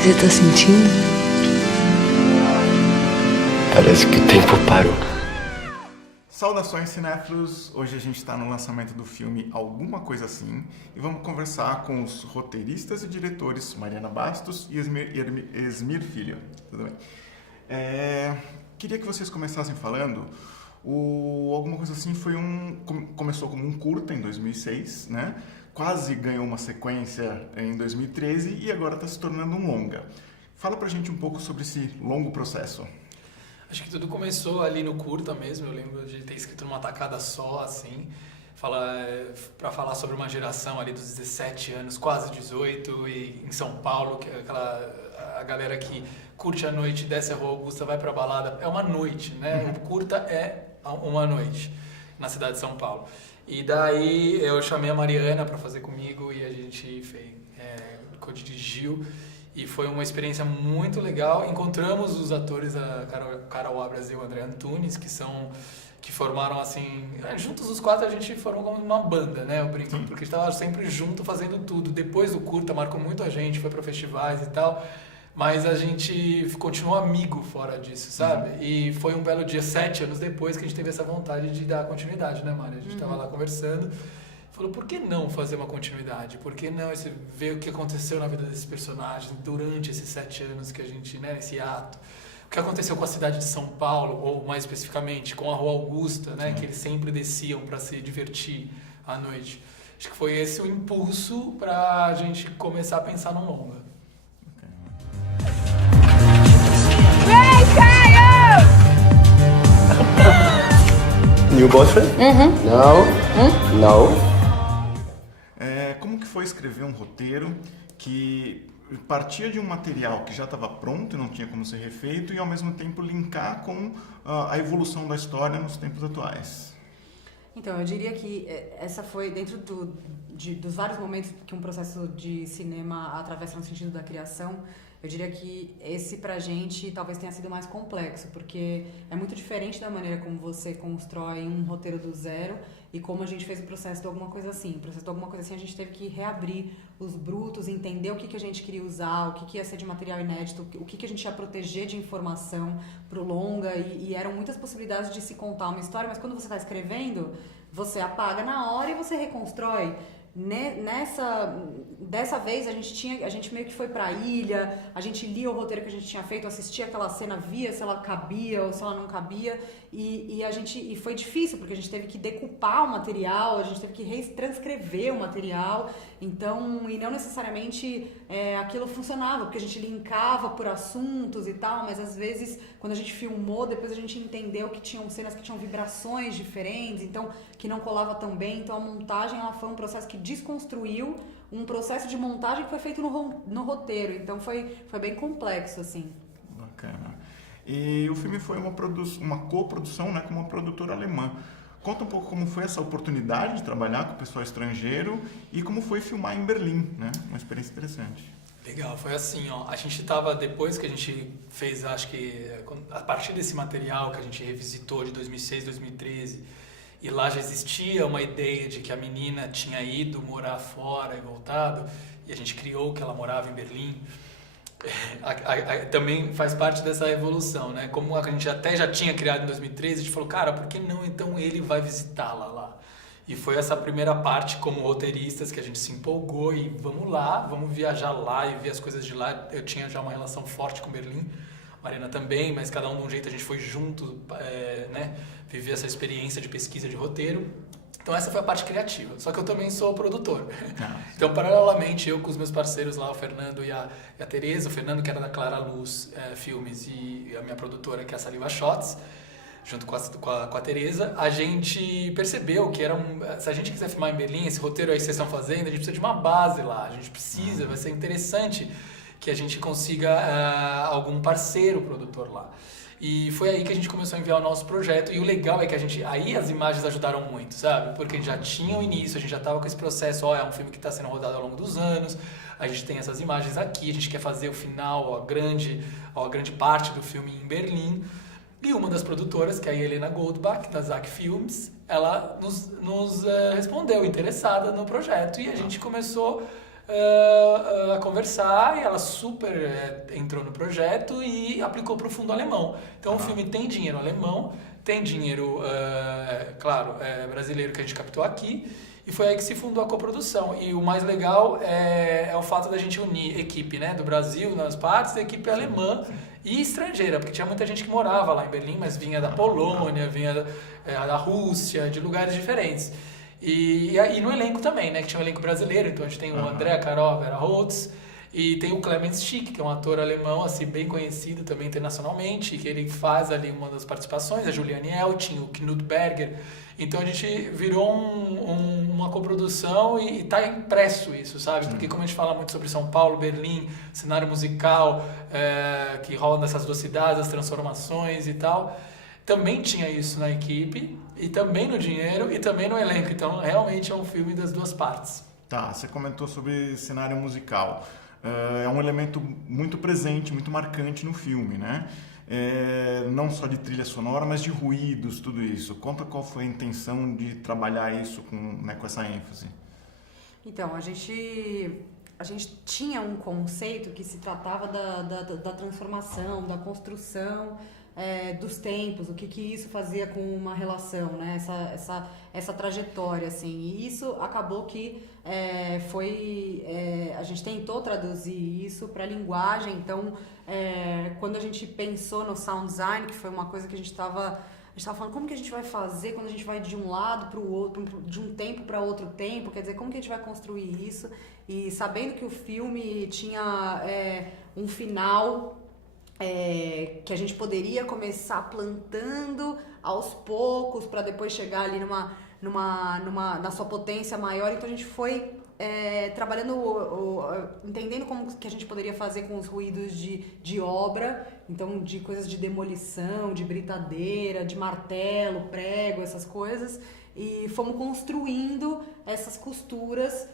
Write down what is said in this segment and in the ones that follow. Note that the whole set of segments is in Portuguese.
Você tá sentindo? Parece que o tempo parou. Saudações cinéfilos! Hoje a gente está no lançamento do filme Alguma Coisa Assim e vamos conversar com os roteiristas e diretores Mariana Bastos e Esmir Filho. Tudo bem? Queria que vocês começassem falando. Alguma Coisa Assim começou como um curta em 2006, né? Quase ganhou uma sequência em 2013 e agora está se tornando um longa. Fala pra gente um pouco sobre esse longo processo. Acho que tudo começou ali no curta mesmo, eu lembro de ter escrito numa tacada só, assim, para falar sobre uma geração ali dos 17 anos, quase 18, e em São Paulo, que é a galera que curte a noite, desce a Rua Augusta, vai pra balada, é uma noite, né? O curta é uma noite na cidade de São Paulo. E daí eu chamei a Mariana para fazer comigo e a gente co-dirigiu. E foi uma experiência muito legal. Encontramos os atores, a Carol Abras e o André Antunes, que formaram assim... Juntos os quatro a gente formou como uma banda, né? Eu brinco, porque a gente estava sempre junto fazendo tudo. Depois do curta marcou muito a gente, foi para festivais e tal. Mas a gente continuou amigo fora disso, sabe? E foi um belo dia, 7 anos depois, que a gente teve essa vontade de dar continuidade, né, Mari? A gente estava lá conversando, falou, por que não fazer uma continuidade? Por que não ver o que aconteceu na vida desses personagens durante esses 7 anos que a gente, né, esse ato? O que aconteceu com a cidade de São Paulo, ou mais especificamente, com a Rua Augusta, né, que eles sempre desciam para se divertir à noite. Acho que foi esse o impulso para a gente começar a pensar num longa. New boyfriend? Não. Não. Como que foi escrever um roteiro que partia de um material que já estava pronto e não tinha como ser refeito e ao mesmo tempo linkar com a evolução da história nos tempos atuais? Então, eu diria que essa foi dentro dos vários momentos que um processo de cinema atravessa no sentido da criação. Eu diria que esse pra gente talvez tenha sido mais complexo, porque é muito diferente da maneira como você constrói um roteiro do zero e como a gente fez o processo de Alguma Coisa Assim. O processo de Alguma Coisa Assim a gente teve que reabrir os brutos, entender o que a gente queria usar, o que ia ser de material inédito, o que a gente ia proteger de informação pro longa e eram muitas possibilidades de se contar uma história, mas quando você está escrevendo, você apaga na hora e você reconstrói. Dessa vez a gente meio que foi pra ilha, a gente lia o roteiro que a gente tinha feito, assistia aquela cena, via se ela cabia ou se ela não cabia e foi difícil porque a gente teve que decupar o material, a gente teve que retranscrever o material, então, e não necessariamente aquilo funcionava, porque a gente linkava por assuntos e tal, mas às vezes quando a gente filmou, depois a gente entendeu que tinham cenas que tinham vibrações diferentes, então que não colava tão bem, então a montagem ela foi um processo que desconstruiu um processo de montagem que foi feito no roteiro, então foi bem complexo, assim. Bacana. E o filme foi uma coprodução, né, com uma produtora alemã. Conta um pouco como foi essa oportunidade de trabalhar com o pessoal estrangeiro e como foi filmar em Berlim, né? Uma experiência interessante. Legal, foi assim, ó, a gente estava, depois que a gente fez, acho que, a partir desse material que a gente revisitou de 2006, 2013, e lá já existia uma ideia de que a menina tinha ido morar fora e voltado, e a gente criou que ela morava em Berlim. Também faz parte dessa evolução, né? Como a gente até já tinha criado em 2013, a gente falou, cara, por que não então ele vai visitá-la lá? E foi essa primeira parte como roteiristas que a gente se empolgou e vamos lá, vamos viajar lá e ver as coisas de lá. Eu tinha já uma relação forte com Berlim, Mariana também, mas cada um de um jeito a gente foi junto, né? Viver essa experiência de pesquisa de roteiro. Então essa foi a parte criativa, só que eu também sou produtor. Então paralelamente eu com os meus parceiros lá, o Fernando e a Tereza, o Fernando que era da Clara Luz Filmes e a minha produtora que é a Saliva Shots, junto com a Tereza, a gente percebeu que se a gente quiser filmar em Berlim, esse roteiro aí que vocês estão fazendo, a gente precisa de uma base lá, a gente precisa, vai ser interessante que a gente consiga algum parceiro produtor lá. E foi aí que a gente começou a enviar o nosso projeto. E o legal é que aí as imagens ajudaram muito, sabe? Porque a gente já tinha o início, a gente já estava com esse processo, é um filme que está sendo rodado ao longo dos anos, a gente tem essas imagens aqui, a gente quer fazer o final, a grande parte do filme em Berlim. E uma das produtoras, que é a Helena Goldbach, da Zack Films, ela nos respondeu interessada no projeto. E a gente começou a conversar e ela super entrou no projeto e aplicou para o fundo alemão. Então o filme tem dinheiro alemão, tem dinheiro, claro, brasileiro que a gente captou aqui, e foi aí que se fundou a coprodução. E o mais legal é o fato da gente unir equipe, né, do Brasil nas partes, da equipe alemã e estrangeira, porque tinha muita gente que morava lá em Berlim, mas vinha da Polônia, vinha da Rússia, de lugares diferentes. E no elenco também, né, que tinha um elenco brasileiro, então a gente tem o André, a Carol, a Vera Holtz, e tem o Clemens Schick, que é um ator alemão assim, bem conhecido também internacionalmente, que ele faz ali uma das participações, a Juliane Elting, o Knut Berger. Então a gente virou uma coprodução e tá impresso isso, sabe? Porque como a gente fala muito sobre São Paulo, Berlim, cenário musical, que rola nessas duas cidades, as transformações e tal, também tinha isso na equipe, e também no dinheiro, e também no elenco. Então realmente é um filme das duas partes. Tá, você comentou sobre cenário musical. É um elemento muito presente, muito marcante no filme, né? Não só de trilha sonora, mas de ruídos, tudo isso. Conta qual foi a intenção de trabalhar isso com essa ênfase. Então, a gente tinha um conceito que se tratava da transformação, da construção dos tempos, o que isso fazia com uma relação, né? Essa trajetória, assim. E isso acabou que a gente tentou traduzir isso para a linguagem. Então, quando a gente pensou no sound design, que foi uma coisa que a gente estava falando, como que a gente vai fazer quando a gente vai de um lado para o outro, de um tempo para outro tempo, quer dizer, como que a gente vai construir isso? E sabendo que o filme tinha um final que a gente poderia começar plantando aos poucos para depois chegar ali na sua potência maior, então a gente foi trabalhando, entendendo como que a gente poderia fazer com os ruídos de obra, então de coisas de demolição, de britadeira, de martelo, prego, essas coisas, e fomos construindo essas costuras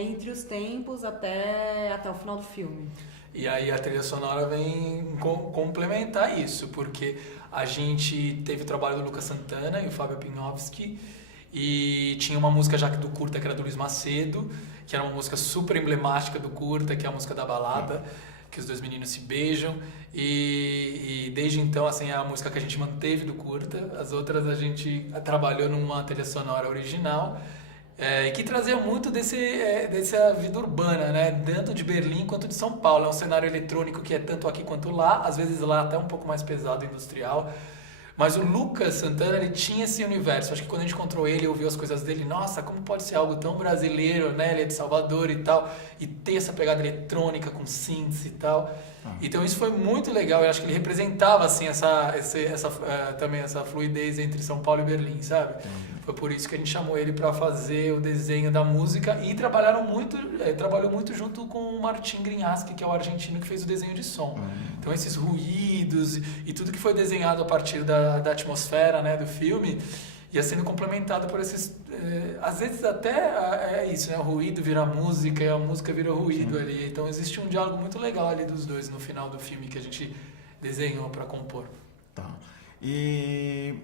entre os tempos até o final do filme. E aí a trilha sonora vem complementar isso, porque a gente teve o trabalho do Lucas Santana e o Fábio Pinowski, e tinha uma música já do curta que era do Luiz Macedo, que era uma música super emblemática do curta, que é a música da balada, que os dois meninos se beijam, e desde então assim, é a música que a gente manteve do curta. As outras a gente trabalhou numa trilha sonora original, e que trazia muito dessa vida urbana, né? Tanto de Berlim quanto de São Paulo. É um cenário eletrônico que é tanto aqui quanto lá, às vezes lá até um pouco mais pesado, industrial. Mas o Lucas Santana, ele tinha esse universo. Acho que quando a gente encontrou ele e ouviu as coisas dele, nossa, como pode ser algo tão brasileiro, né? Ele é de Salvador e tal, e ter essa pegada eletrônica com synths e tal. Então isso foi muito legal. Eu acho que ele representava assim também essa fluidez entre São Paulo e Berlim, sabe? Foi por isso que a gente chamou ele para fazer o desenho da música, e trabalhou muito junto com o Martin Grinhaski, que é o argentino que fez o desenho de som. Então esses ruídos e tudo que foi desenhado a partir da atmosfera, né, do filme, ia sendo complementado por esses... às vezes até isso, né? O ruído vira música e a música vira ruído ali. Então existe um diálogo muito legal ali dos dois no final do filme que a gente desenhou para compor. Tá. E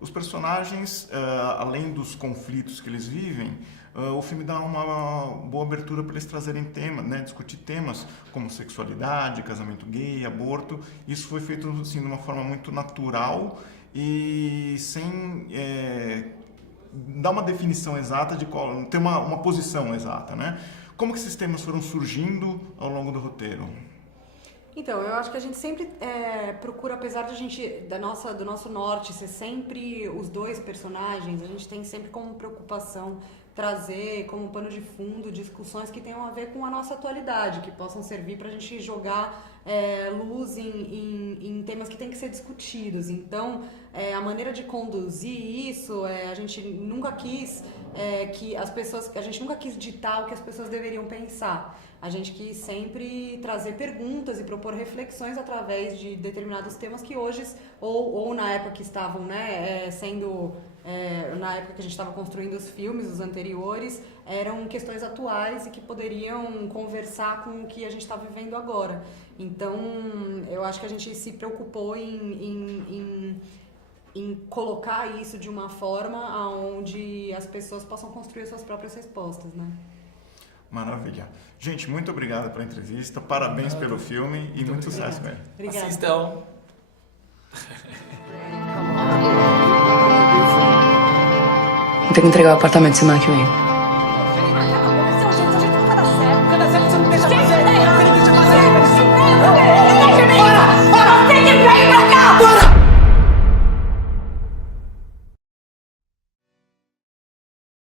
os personagens, além dos conflitos que eles vivem, o filme dá uma boa abertura para eles trazerem temas, né? Discutir temas como sexualidade, casamento gay, aborto. Isso foi feito assim, de uma forma muito natural e sem dar uma definição exata ter uma posição exata, né? Como que esses temas foram surgindo ao longo do roteiro? Então, eu acho que a gente sempre procura, apesar de a gente, do nosso norte ser sempre os dois personagens, a gente tem sempre como preocupação trazer como pano de fundo discussões que tenham a ver com a nossa atualidade, que possam servir para a gente jogar luz em temas que têm que ser discutidos. Então, a maneira de conduzir isso, a gente nunca quis a gente nunca quis ditar o que as pessoas deveriam pensar. A gente quis sempre trazer perguntas e propor reflexões através de determinados temas que hoje, ou na época que estavam, né, na época que a gente estava construindo os filmes, os anteriores, eram questões atuais e que poderiam conversar com o que a gente está vivendo agora. Então, eu acho que a gente se preocupou em colocar isso de uma forma onde as pessoas possam construir suas próprias respostas, né? Maravilha. Gente, muito obrigado pela entrevista, parabéns pelo filme e muito sucesso, velho. Obrigada. Assistam. Vou ter que entregar o apartamento semana que vem.